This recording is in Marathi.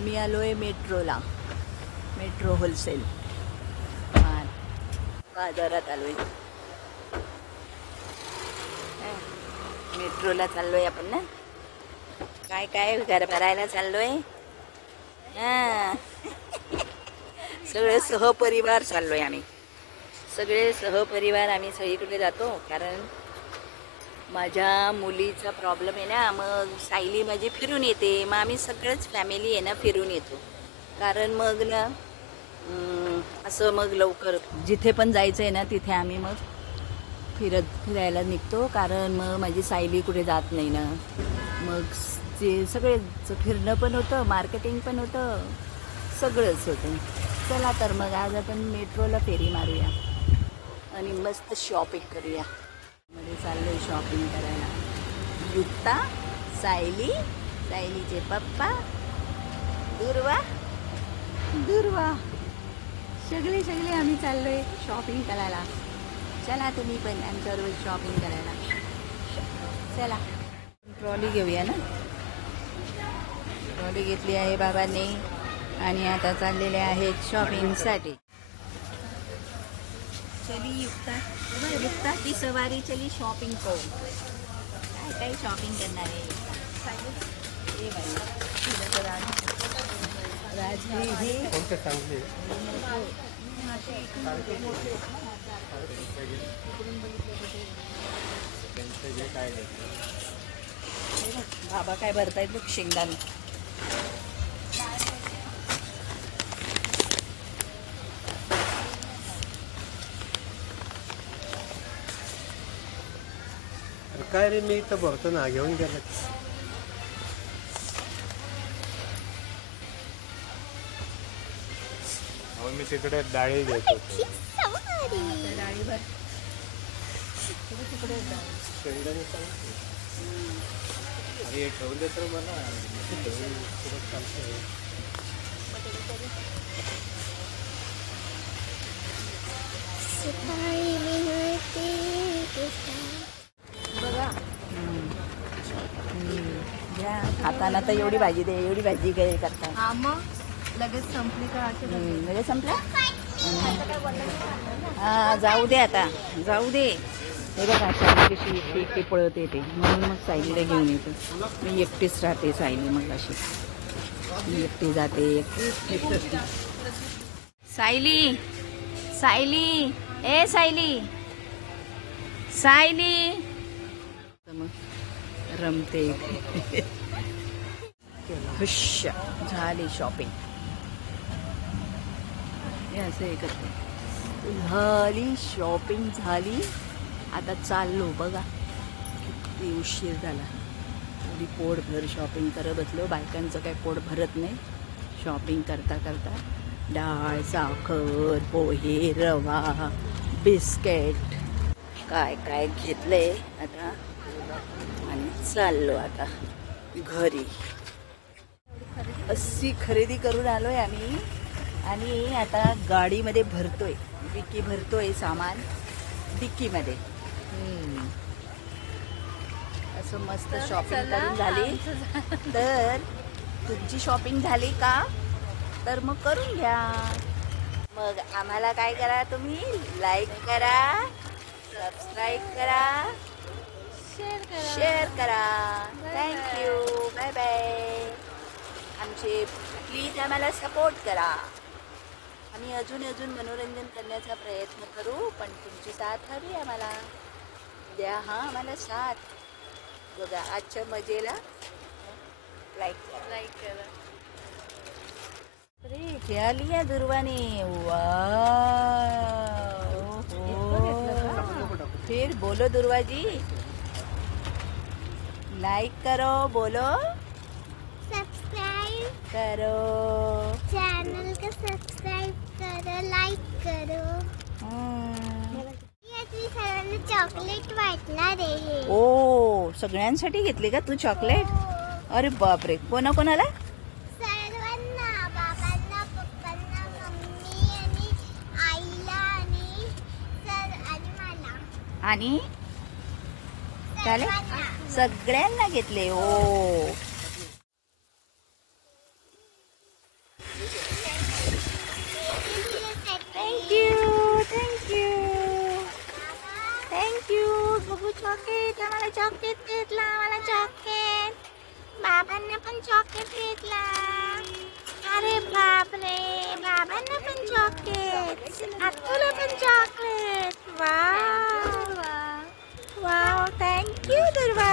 आम्ही आलोय मेट्रोला, मेट्रो होलसेल बाजारात आलोय. मेट्रोला चाललोय आपण ना. काय काय घर भरायला चाललोय. हां सगळे सहपरिवार चाललोय आम्ही. सगळे सहपरिवार आम्ही सगळीकडे जातो. कारण माझ्या मुलीचा प्रॉब्लेम आहे ना. मग सायली माझी फिरून येते. मग आम्ही सगळंच फॅमिली आहे ना फिरून येतो. कारण मग ना असं मग लवकर जिथे पण जायचं आहे ना तिथे आम्ही मग फिरायला निघतो. कारण मग माझी सायली कुठे जात नाही ना. मग ते सगळे फिरणं पण होतं, मार्केटिंग पण होतं, सगळंच होतं. चला तर मग आज आपण मेट्रोला फेरी मारूया आणि मस्त शॉपिंग करूया. मध्ये चाललोय शॉपिंग करायला. युक्ता, सायली, सायलीचे पप्पा, दुर्वा सगळे आम्ही चाललोय शॉपिंग करायला. चला तुम्ही पण आमच्याबरोबर शॉपिंग करायला. चला ट्रॉली घेऊया ना. ट्रॉली घेतली आहे बाबांनी आणि आता चाललेले आहेत शॉपिंगसाठी. चली युक्ता की सवारी चली शॉपिंग करू. काय शॉपिंग करणार आहे. बाबा काय भरतायत बघ शेंगदाणे. काय रे मी इथं भरतो ना घेऊन गेला. मी तिकडे डाळी घेतो. डाळीभर तिकडे अरे ठेवले तर मला बघा. हाताना तर एवढी भाजी दे, एवढी भाजी काय करता. हा मग लगेच संपली का. लगेच संपला. हा जाऊ दे आता, जाऊ दे. हे बघा सायली कशी एकटी पळत येते. म्हणून मग सायलीला घेऊन येतो. मी एकटीच राहते. सायली मग अशी मी एकटी जाते, एकटी. सायली, सायली, ए सायली, सायली. मग रमते. खुश झाली शॉपिंग. हे असं हे करते. झाली शॉपिंग झाली. आता चाललो. बघा किती उशीर झाला. थोडी पोटभर शॉपिंग करत बसलो. बायकांचं काही पोट भरत नाही शॉपिंग करता करता. डाळ, साखर, पोहे, रवा, बिस्किट काय काय घेतलंय आता आणि चाललो आता घरी. अशी खरेदी करून आलोय आम्ही आणि आता गाडीमध्ये भरतोय. डिक्की भरतोय सामान डिक्कीमध्ये. असं मस्त शॉपिंग करून झाली. तर तुमची शॉपिंग झाली का तर मग करून घ्या. मग आम्हाला काय करा, तुम्ही लाईक करा, सबस्क्राईब करा, शेअर करा. थँक्यू. Bye bye. आमचे प्लीज आम्हाला सपोर्ट करा. आम्ही अजून मनोरंजन करण्याचा प्रयत्न करू. पण तुमची साथ हवी आम्हाला. द्या हां आम्हाला साथ. बघा आजच्या मजेला लाईक करा. अरे क्या लिया दुर्वाने. फिर बोलो दुर्वा जी. लाइक करो. बोलो सब्सक्राइब करो. चैनल को सब्सक्राइब करो, लाइक करो. सर्वांना चॉकलेट वाटणार आहे. ओ सगळ्यांसाठी घेतली का तू चॉकलेट. अरे बापरे. कोणाला. सर्वांना, बाबांना, पप्पांना, मम्मी आणि आईला आणि सर आणि मला आणि चालेल सगळ्यांना घेतले. ओ चॉकलेट, आम्हाला चॉकलेट घेतला, आम्हाला चॉकलेट. बाबांना पण चॉकलेट घेतला. अरे बापरे, बाबांना पण चॉकलेट, आत्तूला पण चॉकलेट. वाव वाव, थँक्यू दुर्वा.